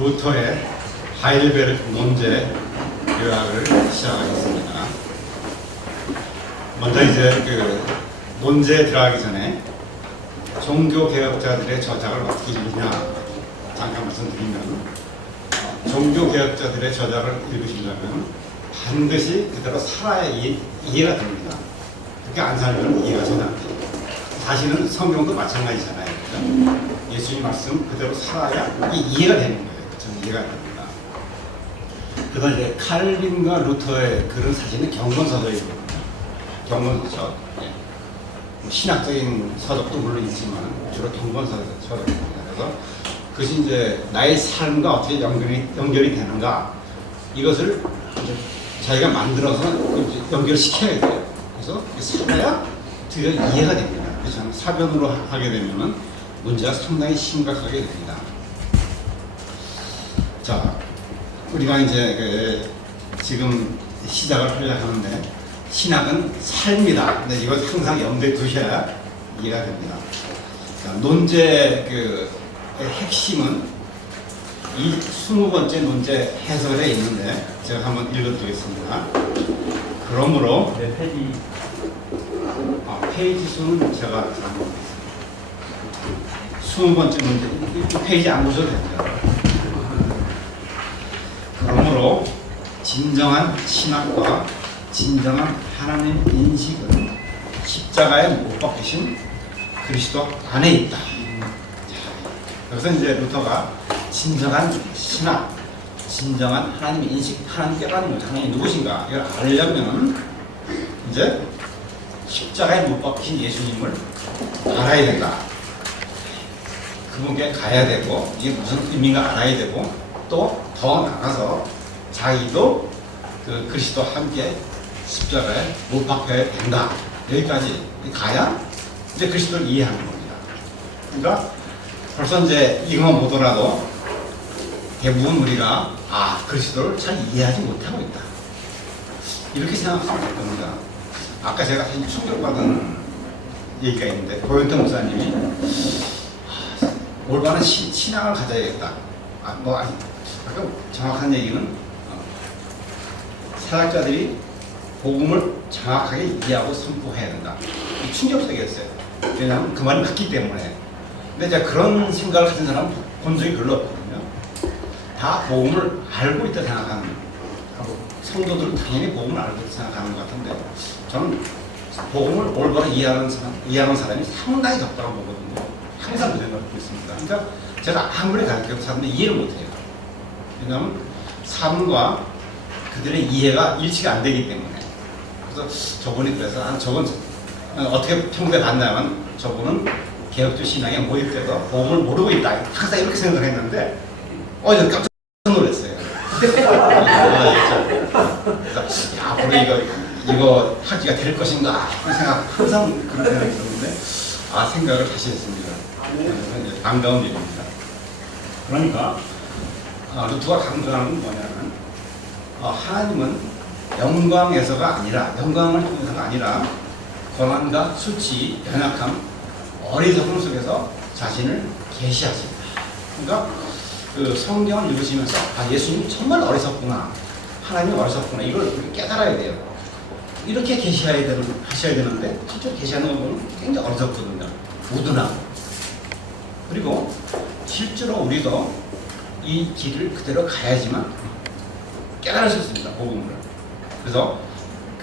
루터의 하이델베르크 논제 요약을 시작하겠습니다. 먼저 이제 그 논제에 들어가기 전에 종교개혁자들의 저작을 어떻게 읽느냐 잠깐 말씀드리면, 종교개혁자들의 저작을 읽으시려면 반드시 그대로 살아야 이해가 됩니다. 그렇게 안 살면 이해가 전혀 안 돼요. 사실은 성경도 마찬가지잖아요. 그렇죠? 예수님 말씀 그대로 살아야 이해가 되는 거예요. 저는 이해가 됩니다. 그래서 이제 칼빈과 루터의 글은 사실은 경건서적이거든요. 경건서적. 예. 신학적인 서적도 물론 있지만 주로 경건서적입니다. 그래서 그것이 이제 나의 삶과 어떻게 연결이 되는가, 이것을 이제 자기가 만들어서 연결시켜야 돼요. 그래서 살아야 드디어 이해가 됩니다. 그래서 저는 사변으로 하게 되면 문제가 상당히 심각하게 됩니다. 자, 우리가 이제 지금 시작을 하려고 하는데, 신학은 삶이다. 근데 이걸 항상 염두에 두셔야 이해가 됩니다. 자, 논제의 핵심은 이 20번째 논제 해설에 있는데, 제가 한번 읽어드리겠습니다. 그러므로 네, 페이지. 페이지 수는 제가 잘못했습니다. 20번째 문제, 페이지 안 보셔도 됩니다. 그러므로 진정한 신학과 진정한 하나님 인식은 십자가에 못 박히신 그리스도 안에 있다. 그래서 이제 루터가 진정한 신학, 진정한 하나님 인식, 하나님 깨닫는 거죠. 하나님이 누구신가 이걸 알려면 이제 십자가에 못 박힌 예수님을 알아야 된다. 그분께 가야 되고, 이게 무슨 의미인가 알아야 되고, 또 더 나가서 자기도 그 그리스도와 함께 십자가에 못 박혀야 된다. 여기까지 가야 이제 그리스도를 이해하는 겁니다. 그러니까 벌써 이제 이것만 보더라도 대부분 우리가 그리스도를 잘 이해하지 못하고 있다, 이렇게 생각하면 될 겁니다. 아까 제가 사실 충격받은 얘기가 있는데, 고현태 목사님이 올바른 신앙을 가져야겠다. 아까 정확한 얘기는 사역자들이 복음을 정확하게 이해하고 선포해야 된다. 충격적이었어요. 왜냐하면 그 말이 맞기 때문에. 근데 이제 그런 생각을 가진 사람은 본 적이 별로 없거든요. 다 복음을 알고 있다 생각하는, 성도들은 당연히 복음을 알고 있다 생각하는 것 같은데, 저는 복음을 올바로 이해하는 사람이 상당히 적다고 보거든요. 항상 그 생각을 갖고 있습니다. 그러니까 제가 아무리 가르쳐도 사람들이 이해를 못해요. 왜냐하면 삶과 그들의 이해가 일치가 안 되기 때문에. 그래서 저분이 그래서 저건 어떻게 평소에 봤냐면, 저분은 개혁주 신앙에 모입돼서 복음을 모르고 있다, 항상 이렇게 생각을 했는데 깜짝 놀랐어요. 그래서 앞으로 이거 하기가 될 것인가 그런 생각, 항상 그런 생각이 들었는데 생각을 다시 했습니다. 반가운 일입니다. 그러니까 루터가 강조하는 건 뭐냐면, 하나님은 영광에서가 아니라, 영광을 통해서가 아니라 고난과 수치, 연약함, 어리석음 속에서 자신을 계시하십니다. 그러니까 그 성경을 읽으시면서 예수님 정말 어리석구나, 하나님이 어리석구나, 이걸 깨달아야 돼요. 이렇게 하셔야 되는데 실제로 계시하는 거 보면 굉장히 어리석거든요. 우둔하고. 그리고 실제로 우리도 이 길을 그대로 가야지만 깨달을 수 있습니다, 복음을. 그래서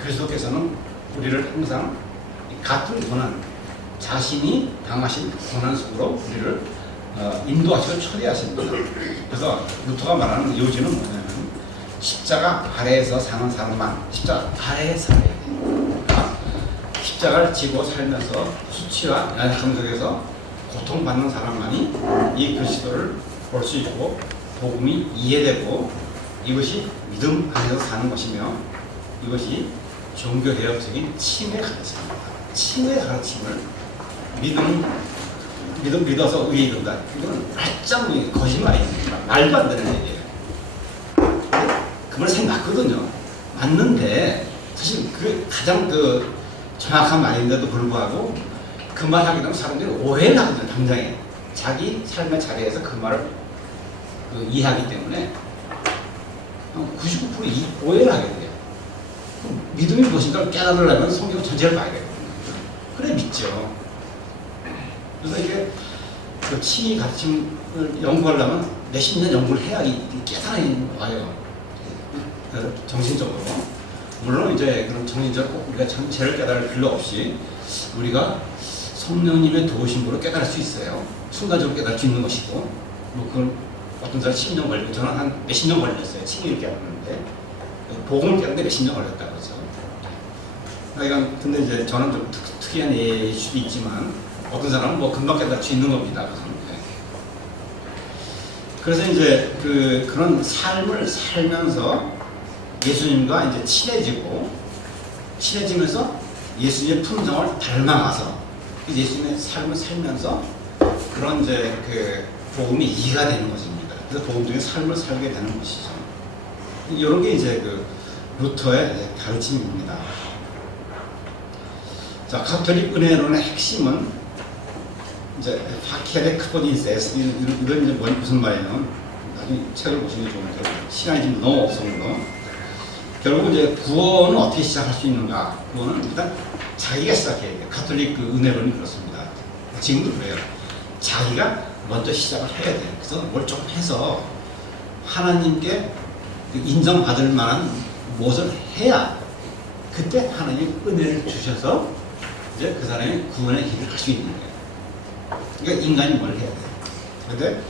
그리스도께서는 우리를 항상 같은 고난, 자신이 당하신 고난 속으로 우리를 인도하시고 초대하십니다. 그래서 루터가 말하는 요지는 뭐냐면, 십자가 아래에서 사는 사람만 십자가 아래에 살아야 돼요. 그러니까 십자가를 지고 살면서 수치와 연약함 속에서 고통받는 사람만이 이 그리스도를 볼 수 있고 복음이 이해되고, 이것이 믿음 안에서 사는 것이며, 이것이 종교개혁적인 침의 가르침입니다. 침의 가르침을 믿어서 의에 이른다, 이건 말짱 거짓말입니다. 말도 안 되는 얘기예요. 그 말 생각거든요. 맞는데 사실 그 가장 정확한 말인데도 불구하고 그 말 하게 되면 사람들이 오해를 하거든요. 당장에 자기 삶의 자리에서 그 말을 이해하기 때문에 99% 오해를 하게 돼요. 믿음이 무엇인가를 깨달으려면 성경 전체를 봐야 되거든요. 그래 믿죠. 그래서 이게 그 칭의 가르침을 연구하려면 몇십 년 연구를 해야 이 깨달음이 와요. 정신적으로. 물론 이제 그런 정신적으로 꼭 우리가 전체를 깨달을 필요 없이 우리가 성령님의 도우심으로 깨달을 수 있어요. 순간적으로 깨달을 수 있는 것이고, 뭐 그건 어떤 사람 10년 걸리고 저는 한 몇십 년 걸렸어요. 칭의를 깨달았는데 복음을 깨닫는데 몇십 년 걸렸다고 그러죠. 그러니까 근데 이제 저는 좀 특이한 예일 수도 있지만 어떤 사람은 뭐 금방 깨달을 수 있는 겁니다. 그래서 이제 그런 삶을 살면서 예수님과 이제 친해지면서 예수님의 품성을 닮아가서 예수님의 삶을 살면서 그런 이제 복음이 이해가 되는 것입니다. 그래서 복음 중에 삶을 살게 되는 것이죠. 이런 게 이제 루터의 가르침입니다. 자, 가톨릭 은혜론의 핵심은 이제 파케레 크포디세스 이런 이제 무슨 말이냐면 나중에 책을 보시는 게 좋은데 시간이 지금 너무 없어서 결국 이제 구원은 어떻게 시작할 수 있는가? 구원은 일단 자기가 시작해야 돼요. 가톨릭 은혜론이 그렇습니다. 지금도 그래요. 자기가 먼저 시작을 해야 돼요. 그래서 뭘 좀 해서 하나님께 인정받을 만한 무엇을 해야 그때 하나님 은혜를 주셔서 이제 그 사람이 구원의 길을 갈 수 있는 거예요. 그러니까 인간이 뭘 해야 돼요. 그런데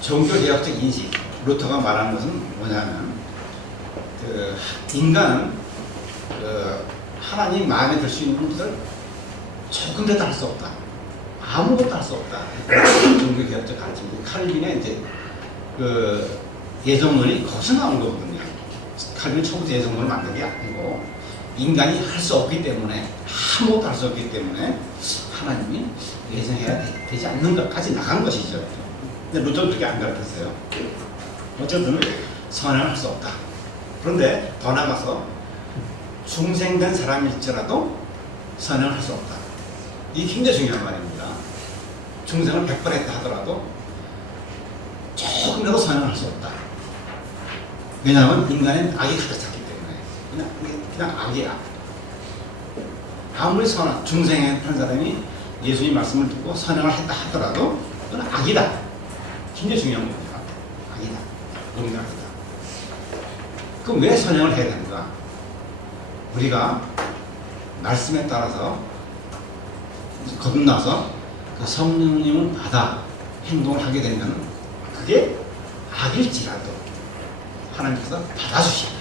종교개혁적 인식, 루터가 말하는 것은 뭐냐면 인간은 하나님 마음에 들 수 있는 것을 조금도 할 수 없다. 아무것도 할 수 없다. 종교개혁적 가르침입니다. 칼빈의 이제 예정론이 거기서 나온 거거든요. 칼빈이 처음부터 예정론을 만든 게 아니고 인간이 할 수 없기 때문에 아무것도 할 수 없기 때문에 하나님이 예정해야 되지 않는 것까지 나간 것이죠. 근데 루터는 그렇게 안 가르쳤어요. 어쨌든 선행을 할 수 없다. 그런데 더 나가서 중생된 사람일지라도 선행을 할 수 없다. 이게 굉장히 중요한 말입니다. 중생을 100번 했다 하더라도 조금이라도 선행을 할 수 없다. 왜냐하면 인간은 악이 가득 찼기 때문에 그냥 악이야. 아무리 중생한 사람이 예수님 말씀을 듣고 선행을 했다 하더라도 그건 악이다. 굉장히 중요한 겁니다. 악이다. 너무 악이다. 그럼 왜 선행을 해야 되는가? 우리가 말씀에 따라서 거듭나서 그 성령님을 받아 행동을 하게 되면 그게 악일지라도 하나님께서 받아주신다.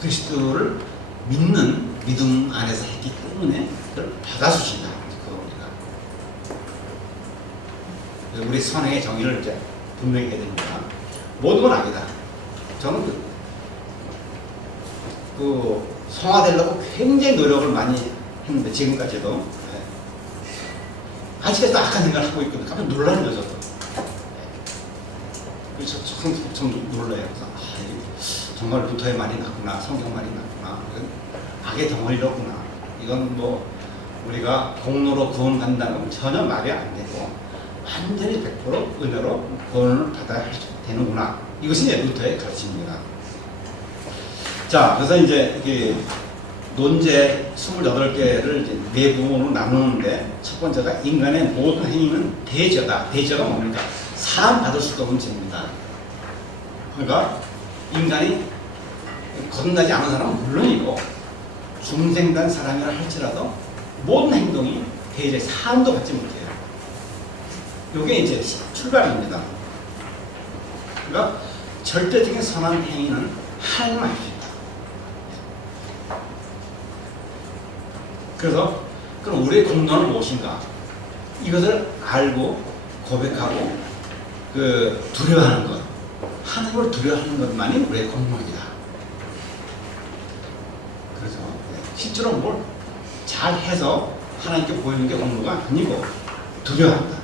그리스도를 믿는 믿음 안에서 했기 때문에 그걸 받아주신다. 그겁니다. 우리 선행의 정의를 이제 분명히 해야 됩니다. 모든 건 악이다. 저는 성화되려고 굉장히 노력을 많이 했는데 지금까지도 아직까지도 악한 생각을 하고 있거든요. 깜짝 놀라는 거죠. 그래서 좀 놀라요. 그래서 정말 루터의 말이 맞구나, 성경 말이 맞구나, 악의 덩어리로구나. 이건 뭐 우리가 공로로 구원받는다는 건 전혀 말이 안 되고 완전히 100% 은혜로 구원을 받아야 되는구나. 이것이 이제 루터의 가르침입니다. 자, 그래서 이제 이게 논제 28개를 이제 네 부분으로 나누는데 첫 번째가 인간의 모든 행위는 대죄다. 대죄가 뭡니까? 사함 받을 수도 없는 죄입니다. 그러니까 인간이 거듭나지 않은 사람은 물론이고 중생된 사람이라 할지라도 모든 행동이 대죄 사함도 받지 못해요. 이게 이제 출발입니다. 그러니까 절대적인 선한 행위는 하나님만 할 수 있다. 그래서 그럼 우리의 공로는 무엇인가? 이것을 알고 고백하고 두려워하는 것, 하나님을 두려워하는 것만이 우리의 공로이다. 그래서 실제로 뭘 잘해서 하나님께 보이는 게 공로가 아니고 두려워한다.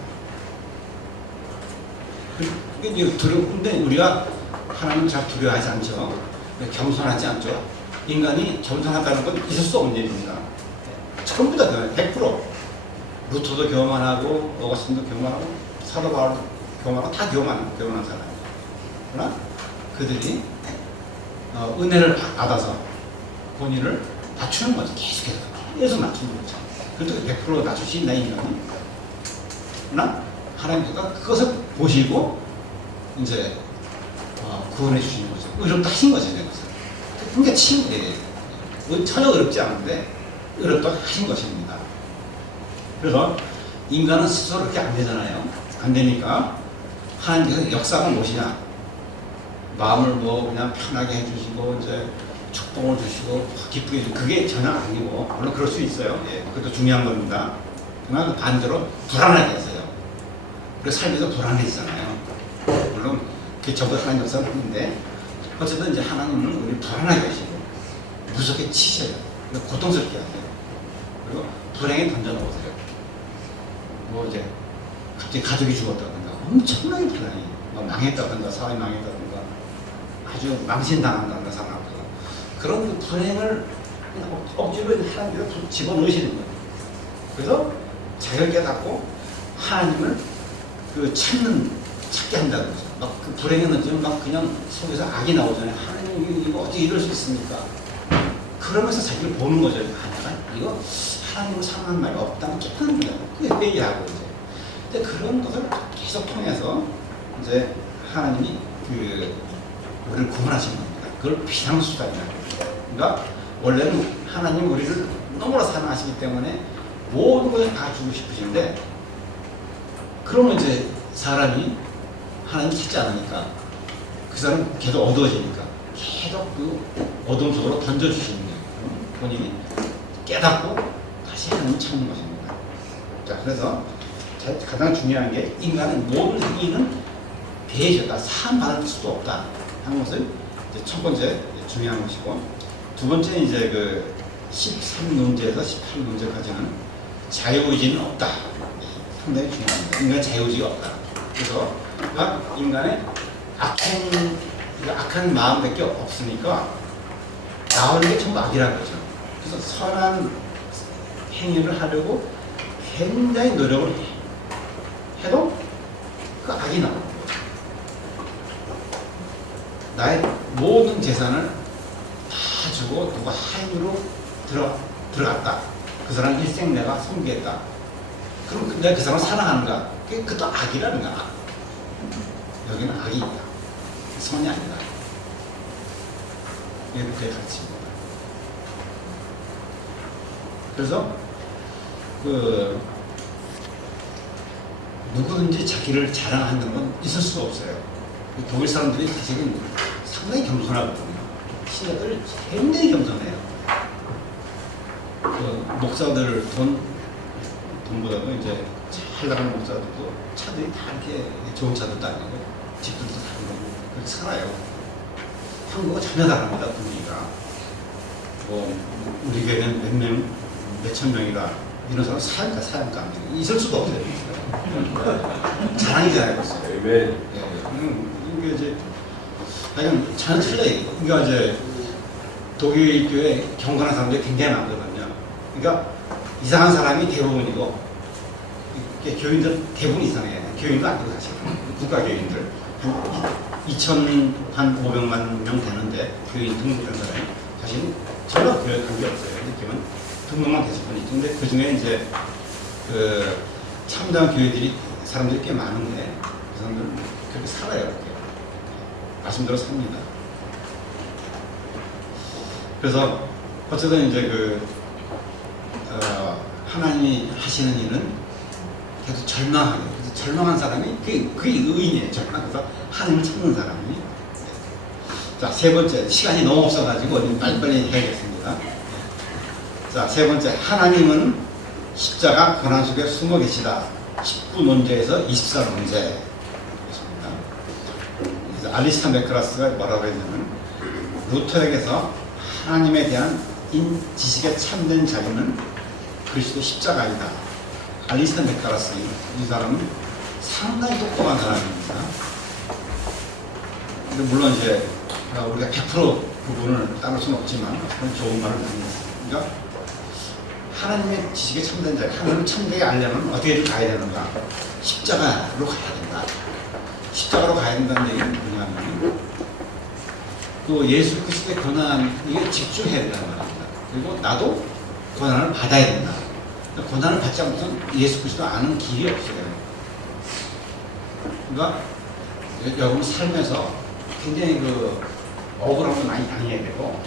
그게 이제 두려운데 우리가 하나님을 잘 두려워하지 않죠. 겸손하지 않죠. 인간이 겸손하다는 건 있을 수 없는 일입니다. 전부 다 100%. 루터도 교만하고 어거스틴도 교만하고 사도 바울도 교만하고 다 교만한 사람이에요. 그러나 그들이 은혜를 받아서 본인을 낮추는 거죠. 계속 낮추는 거죠. 그래도 100% 낮출 수 있나 인간이? 그러나 하나님께서 그것을 보시고 이제 구원해 주시는 거죠. 의롭다 하신 거죠. 그러니까 전혀 어렵지 않은데 어렵다 하신 것입니다. 그래서 인간은 스스로 그렇게 안 되잖아요. 안 되니까 하나님께서 역사가 무엇이냐? 마음을 뭐 그냥 편하게 해주시고 이제 축복을 주시고 기쁘게 해주시고 그게 전혀 아니고 물론 그럴 수 있어요. 예, 그것도 중요한 겁니다. 그러나 반대로 불안하게 했어요. 그래서 삶에서 불안해지잖아요. 물론 그게 저도 하나님 역사를 하는데 어쨌든 이제 하나님은 우리 불안하게 하시고 무섭게 치셔요. 고통스럽게 하세요. 그리고 불행에 던져놓으세요. 뭐 이제 갑자기 가족이 죽었다든가 엄청나게 불안해. 뭐 망했다든가 사회이 망했다든가 아주 망신당한다든가 상황 그런 그 불행을 억지로 하나님께서 집어넣으시는 거예요. 그래서 자기를 깨닫고 하나님을 찾게 한다는 거죠. 막 그 불행에 넣으면 막 그냥 속에서 악이 나오잖아요. 하나님 이거 어떻게 이럴 수 있습니까? 그러면서 자기를 보는 거죠. 이거 하나님을 사랑하는 말이 없다면 깨닫는 거예요. 그게 회의하고 이제. 근데 그런 것을 계속 통해서 이제 하나님이 우리를 구원하신 겁니다. 그걸 비상수단이라고 해요. 그러니까 원래는 하나님 우리를 너무나 사랑하시기 때문에 모든 것을 다 주고 싶으신데 그러면 이제 사람이 하나님 찾지 않으니까 그 사람은 계속 어두워지니까 계속 그 어두운 속으로 던져주시는 거예요. 본인이 깨닫고 다시 하나님 찾는 것입니다. 자, 그래서 가장 중요한 게 인간은 모든 행위는 배제다, 사함받을 수도 없다 하는 것을 이제 첫 번째 중요한 것이고 두 번째 이제 그 13문제에서 18문제까지는 자유의지는 없다. 상당히 중요합니다. 인간 자유의지가 없다. 그래서 인간의 악한 마음밖에 없으니까 나오는 게 전부 악이라는 거죠. 그래서 선한 행위를 하려고 굉장히 노력을 해도 그 악이 나오는 거죠. 나의 모든 재산을 다 주고 누가 하인으로 들어갔다. 그 사람 일생 내가 섬기겠다. 그럼 내가 그 사람을 사랑하는가? 그것도 악이라는 거야. 여기는 악이 있다. 선이 아니다. 이렇게 가르칩니다. 그래서 누구든지 자기를 자랑하는 건 있을 수가 없어요. 독일 사람들이 사실은 상당히 겸손하거든요. 신자들 굉장히 겸손해요. 목사들 돈보다도 이제 잘 나가는 목사들도 차들이 다 이렇게 좋은 차들도 아니고 집들도 다르고 그렇게 살아요. 한국과 전혀 다릅니다. 분위기가. 우리 교회는 몇천 명이라 이런 사람 사양가 있을 수도 없어요. 자랑이잖아요. 왜? 이게 이제 그냥 전혀 틀려요. 그러니까 이제 독일 교회 경건한 사람들이 굉장히 많거든요. 그러니까 이상한 사람이 대부분이고 교인들 대부분 이상해요. 교인도 아니고 사실 국가 교인들 한 2,500만 명 되는데 교인 등록된 사람이 사실 전혀 교회 관계 없어요. 이렇게만 등록만 됐을 뿐이죠. 근데 그 중에 이제 참다운 교회들이 사람들이 꽤 많은데 그 사람들은 그렇게 살아요. 이렇게 말씀대로 삽니다. 그래서 어쨌든 이제 하나님이 하시는 일은 계속 절망하게. 그래서 절망한 사람이 그게 의인이에요. 절망해서 하나님을 찾는 사람이. 자, 세 번째. 시간이 너무 없어가지고 빨리빨리 해야겠습니다. 자, 세 번째. 하나님은 십자가 고난 속에 숨어 계시다. 19문제에서 24문제. 그래서 알리스타 맥크라스가 뭐라고 했냐면 루터에게서 하나님에 대한 지식에 참된 자유는 그리스도 십자가이다. 알리스타 맥카라스 이 사람은 상당히 똑똑한 사람입니다. 근데 물론 이제 우리가 100% 부분을 따를 수는 없지만 그런 좋은 말을 많이 했습니다. 그러니까 하나님의 지식에 참된 자, 하나님을 참되게 알려면 어떻게 가야 되는가? 십자가로 가야 된다. 십자가로 가야 된다는 얘기는 뭐냐면 또 예수 그리스도의 고난 이게 집중해야 된다는 말입니다. 그리고 나도 고난을 받아야 된다. 고난을 받지 않고선 예수 그리스도 아는 길이 없어요. 그러니까 여러분 삶에서 굉장히 억울한 거 많이 당해야 되고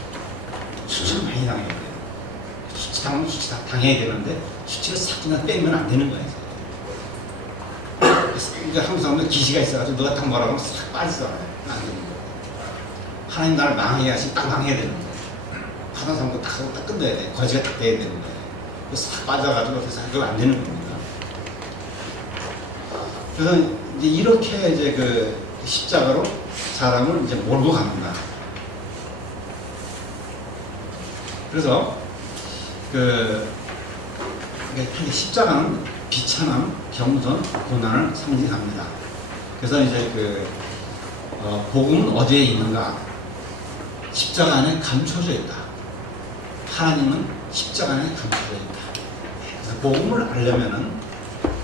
수치를 많이 당해야 돼요. 수치 당하면 수치 당해야 되는데 수치를 싹 그냥 빼면 안 되는 거예요. 그러니까 한국 사람들 기시가 있어가지고 너가 딱 뭐라고 하면 싹 빠지잖아요. 안 되는 거예요. 하나님 나를 망하게 하시 딱 망해야 되는 거예요. 하던 사람도 딱 하고 딱 끝내야 돼. 거지가 딱 돼야 되는 거예요. 싹 빠져가지고 그래서 그거 안 되는 겁니다. 그래서 이제 이렇게 이제 십자가로 사람을 이제 몰고 갑니다. 그래서 십자가는 비천함, 겸손, 고난을 상징합니다. 그래서 이제 복음은 어디에 있는가? 십자가 안에 감춰져 있다. 하나님은 십자가 안에 감춰져 있다. 그래서 복음을 알려면은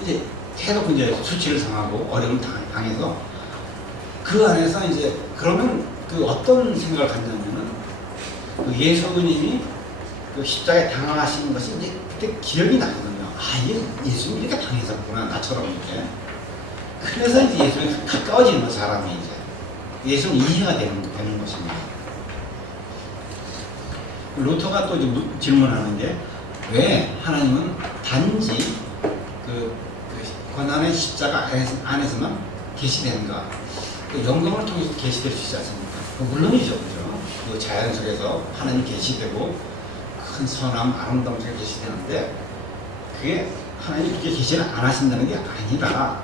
이제 계속 이제 수치를 당하고 어려움을 당해서 그 안에서 이제 그러면 어떤 생각을 갖냐면은 예수님이 십자가에 당하시는 것이 이제 그때 기억이 나거든요. 예수님이 이렇게 당했었구나, 나처럼 이렇게. 그래서 이제 예수님이 가까워지는 거, 사람이 이제. 예수는 이해가 되는 것입니다. 루터가 또 이제 질문하는 게, 왜 하나님은 단지 고난의 십자가 안에서만 계시되는가? 영광을 통해서 계시될 수 있지 않습니까? 물론이죠, 그죠? 자연 속에서 하나님이 계시되고, 큰 선함, 아름다움 속에 계시되는데, 그게 하나님이 그렇게 계시를 안 하신다는 게 아니라,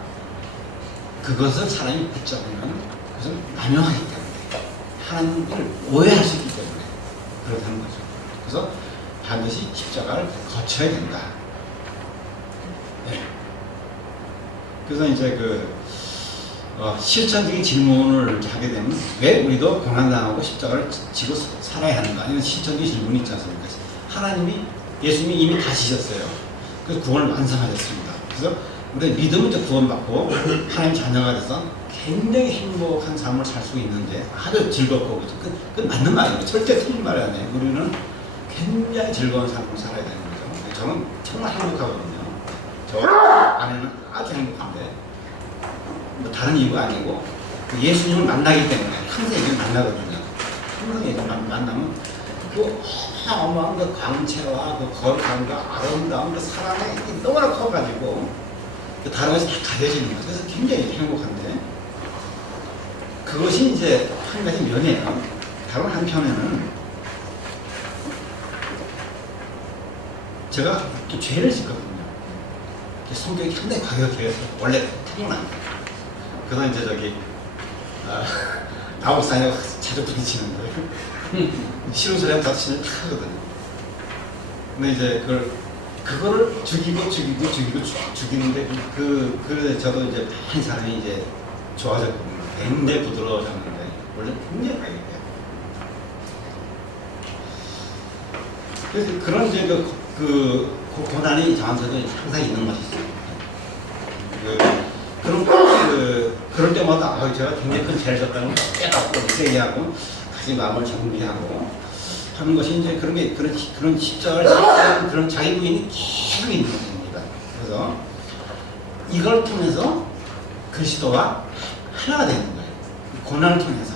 그것을 사람이 붙잡으면 그것은 남용하기 때문에, 하나님을 오해할 수 있기 때문에 그렇다는 거죠. 그래서 반드시 십자가를 거쳐야 된다. 네. 그래서 이제 실천적인 질문을 하게 되면 왜 우리도 고난당하고 십자가를 지고 살아야 하는가? 이런 실천적인 질문이 있지 않습니까? 하나님이, 예수님이 이미 다 지셨어요. 그래서 구원을 완성하셨습니다. 그래서 우리 믿음은 이제 구원받고 하나님 자녀가 돼서 굉장히 행복한 삶을 살 수 있는데 아주 즐겁고, 그 맞는 말이에요. 절대 틀린 말이 아니에요. 우리는 굉장히 즐거운 삶을 살아야 되는 거죠. 저는 정말 행복하거든요. 저 아내는 아주 행복한데, 다른 이유가 아니고 예수님을 만나기 때문에 항상 예수님을 만나거든요. 항상 예수님을 만나면 어마어마한 광채와 거룩함과 아름다움, 사랑이 너무나 커가지고 다른 것이 다 가려지는 거죠. 그래서 굉장히 행복한데, 그것이 이제 한 가지 면이에요. 다른 한편에는 제가 또 죄를 짓거든요. 성격이 상당히 과격해요. 원래 타고난. 그래서 이제 나옥산에 자주 부딪히는 거예요. 싫은 소리 하면 다 신을 탁 하거든요. 근데 이제 그거를 죽이는데 저도 이제 많은 사람이 이제 좋아졌거든요. 굉장히 부드러워졌는데, 원래 굉장히 과격해요. 그래서 그런 이제 고난이 저한테도 항상 있는 것이 있어요. 그럴 때마다 제가 굉장히 큰 죄를 졌다는 걸 깨닫고 세게 하고 다시 마음을 정비하고 하는 것이 이제 그런 십자가를 지키는 그런 자기 부인이 계속 있는 겁니다. 그래서 이걸 통해서 그리스도와 하나가 되는 거예요. 고난을 통해서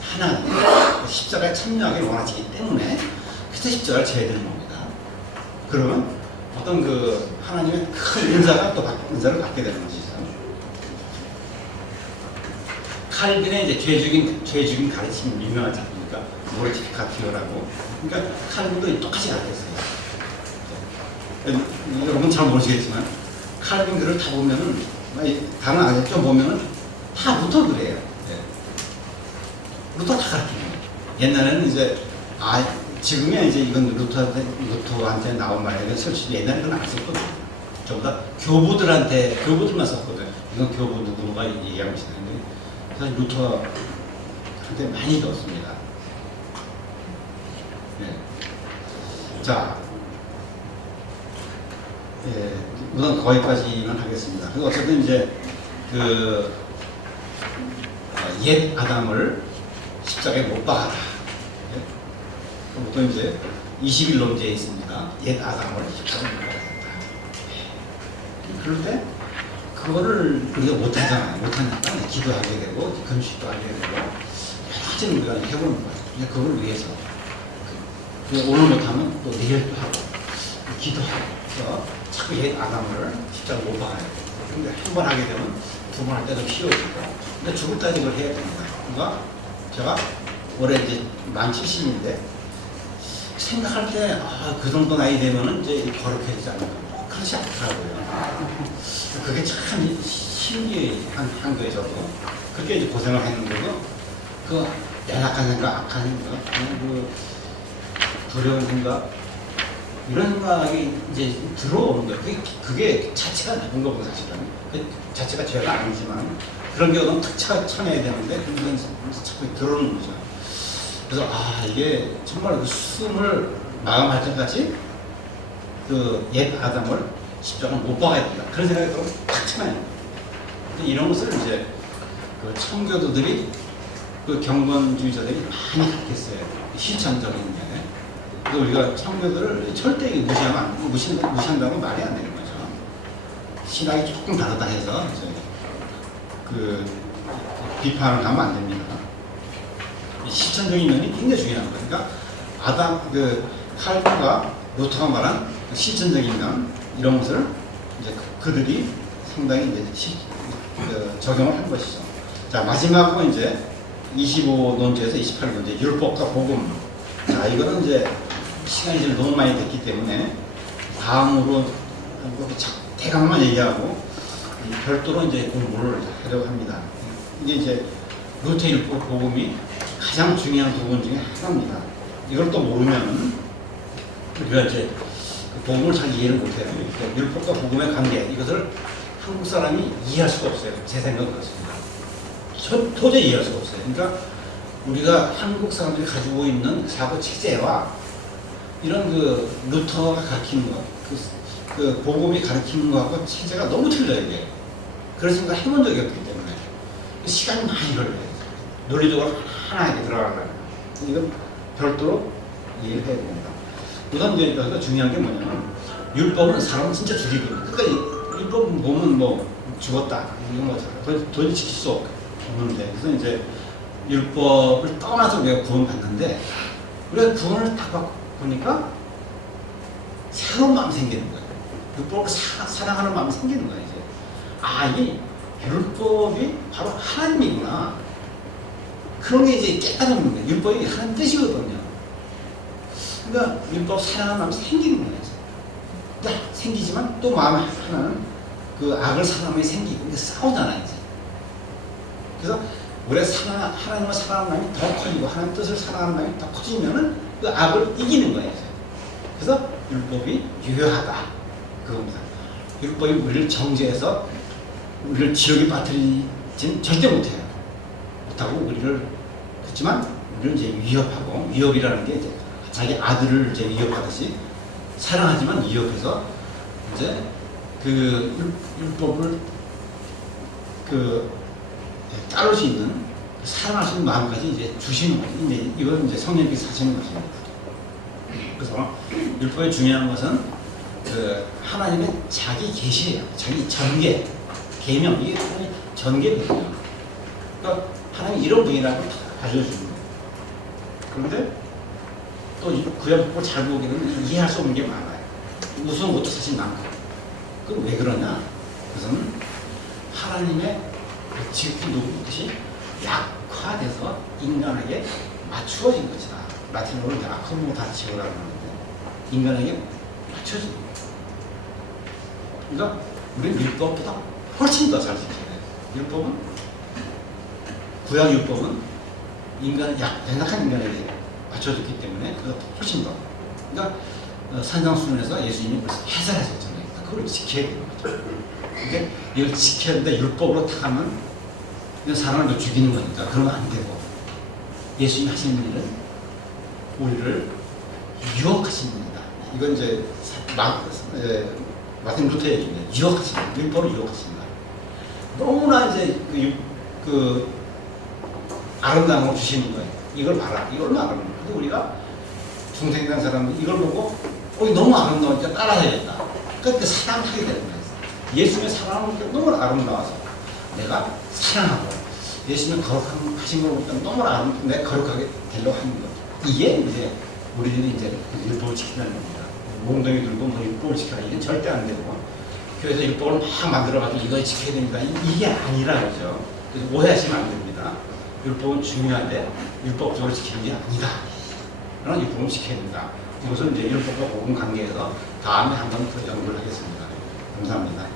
하나, 십자가에 참여하길 원하시기 때문에 그래서 십자가를 져야 되는 겁니다. 그러면 어떤 하나님의 큰 은사를 받게 되는 것이죠. 칼빈의 이제 죄 죽인 가르침이 유명하지 않습니까? 모르티피카티오라고. 그러니까 칼빈도 똑같이 가르쳤어요. 여러분 잘 모르시겠지만 칼빈 글을 다 보면은, 다른 아저씨 보면은 다 루터 글이에요. 네. 루터 다 가르쳐요. 옛날에는 이제 지금이야 이제 이건 루터한테 나온 말이에요. 솔직히 옛날에는 안 썼거든요. 전부 다 교부들만 썼거든요. 이건 교부 누구가 얘기하고 있었는데, 사실 루터한테 많이 배웠습니다. 네. 자, 예, 우선 거기까지만 하겠습니다. 그리고 어쨌든 이제 그 옛 아담을 십자가에 못 박아라. 예? 보통 이제 20일 논제에 있습니다. 옛 아담을 십자가에 못 박아야 된다. 그럴 때 그거를 우리가 못하잖아요. 못하니까 기도하게 되고 금식도 하게 되고 여러 가지 우리가 해보는 거예요. 근데 그걸 위해서 오늘 못하면 또 내일 또 하고 기도하고 그래서 자꾸 옛 아담을 십자가 못 박아야 돼요. 근데 한 번 하게 되면 두 번 할 때도 쉬워지고 근데 죽을 때까지 이걸 해야 됩니다. 그러니까 제가 올해 이제 만 70인데 생각할 때 그 정도 나이 되면은 이제 거룩해지지 않을까. 그렇지 않더라고요. 그게 참 신기한 거예요, 저도. 그렇게 이제 고생을 했는데도, 그 연약한 생각, 악한 생각, 그 두려운 생각, 이런 생각이 이제 들어오는 거예요. 그게 자체가 나쁜 거고, 사실은. 그 자체가 죄가 아니지만, 그런 게 너무 탁 쳐내야 되는데, 그런 게 자꾸 들어오는 거죠. 그래서, 이게 정말 그 숨을 마감할 때까지 그 옛 아담을 십자가를 못 박아야 된다. 그런 생각이 들어서 탁 쳐나요. 이런 것을 이제 그 청교도들이 그 경건주의자들이 많이 갖겠어요. 실천적인 게. 그래서 우리가 청교도를 절대 무시한다면 말이 안 되는 거죠. 신학이 조금 다르다 해서 이제 그 비판을 하면 안 됩니다. 실천적인 면이 굉장히 중요한 거예요. 그러니까 아담 칼빈과 루터가 말한 실천적인 면 이런 것을 이제 그들이 상당히 이제 적용을 한 것이죠. 자, 마지막으로 이제 25논제에서 28논제 율법과 복음. 자, 이거는 이제 시간이 좀 너무 많이 됐기 때문에 다음으로 대강만 얘기하고 별도로 이제 공부를 하려고 합니다. 이게 이제 루터 율법 복음이 가장 중요한 부분 중에 하나입니다. 이걸 또 모르면 우리가 이제 그 복음을 잘 이해를 못해요. 그러니까 율법과 복음의 관계 이것을 한국 사람이 이해할 수가 없어요. 제 생각은 그렇습니다. 도저히 이해할 수가 없어요. 그러니까 우리가 한국 사람들이 가지고 있는 사고 체제와 이런 그 루터가 가르치는 것, 그 복음이 가르치는 것하고 체제가 너무 틀려요. 이게. 그런 생각 해본 적이 없기 때문에 시간이 많이 걸려요. 논리적으로 하나하나 들어가는 이건 별도로 이해를 해야 됩니다. 우선 이제 여기가 중요한 게 뭐냐면 율법은 사람을 진짜 죽이거든요. 그러니까 율법은 보면 뭐 죽었다 이런 거잖아요. 도저히 지킬 수 없는데 그래서 이제 율법을 떠나서 우리가 구원받는데 우리가 구원을 딱 받고 보니까 새로운 마음이 생기는 거예요. 율법을 사랑하는 마음이 생기는 거예요. 이제 이게 율법이 바로 하나님이구나. 그런 게 이제 깨달은 거예요. 율법이 하나님 뜻이거든요. 그러니까 율법 사랑하는 마음이 생기는 거예요. 네, 생기지만 또 마음에 하나는 그 악을 사랑하는 마음이 생기고 근데 싸우잖아요. 이제. 그래서 우리가 하나님을 사랑하는 마음이 더 커지고 하나님 뜻을 사랑하는 마음이 더 커지면은 그 악을 이기는 거예요. 이제. 그래서 율법이 유효하다. 그겁니다. 율법이 우리를 정죄해서 우리를 지옥에 빠뜨리진 절대 못해요. 못하고 우리를 그렇지만 우리를 이제 위협하고 위협이라는 게 이제 자기 아들을 이제 위협하듯이 사랑하지만 위협해서 이제 그 율법을 따를 수 있는 사랑할 수 있는 마음까지 이제 주시는 거죠. 이제 이건 이제 성령님께서 하시는 것입니다. 그래서 율법의 중요한 것은 그 하나님의 자기 계시예요. 자기 전계, 계명 이게 전계거든요. 그러니까 하나님이 이런 분이라고 다 알려주는 거예요. 그런데 또 구약법을 잘 보게 되면 이해할 수 없는 게 많아요. 무서운 것도 사실 많고. 그럼 왜 그러냐? 그것은 하나님의 지극히 높은 뜻이 약화돼서 인간에게 맞추어진 것이다. 라틴어로 아코모 다치오라고 하는데 인간에게 맞춰진 거예요. 그러니까 우리는 율법보다 훨씬 더 잘 지켜야 돼요. 율법은 구약 율법은 연약한 인간에게 맞춰졌기 때문에 그것도 훨씬 더. 그러니까 산상수훈에서 예수님이 벌써 해설하셨잖아요. 그걸 지켜야 되는 거죠. 이게 이걸 지켜야 되는데 율법으로 타가면 사람을 죽이는 거니까 그러면 안 되고 예수님이 하시는 일은 우리를 유혹하시는 일이다. 이건 이제 마틴 루터의 유혹하십니다. 율법을 유혹하십니다. 너무나 이제 그 아름다운 걸 주시는 거예요. 이걸 봐라. 이거 얼마나 아름다워. 근데 우리가 중생된 사람들이 이걸 보고 너무 아름다우니까 따라해야겠다. 그때 사랑하게 되는 거예요. 예수님의 사랑을 너무 아름다워서 내가 사랑하고 예수님 거룩하신 걸 보니까 너무 아름다워 내가 거룩하게 되려고 하는 거예요. 이게 이제 우리들이 이제 율법을 지킨다는 겁니다. 몽둥이 들고 뭐 율법을 지켜라. 이게 절대 안 되고 교회에서 율법을 막 만들어가지고 이거 지켜야 됩니다. 이게 아니라 그죠. 그래서 오해하시면 안 됩니다. 율법은 중요한데 율법적으로 지키는 게 아니다. 그러나 율법을 지켜야 된다. 이것은 이제 율법과 복음 관계에서 다음에 한번 더 연구를 하겠습니다. 감사합니다.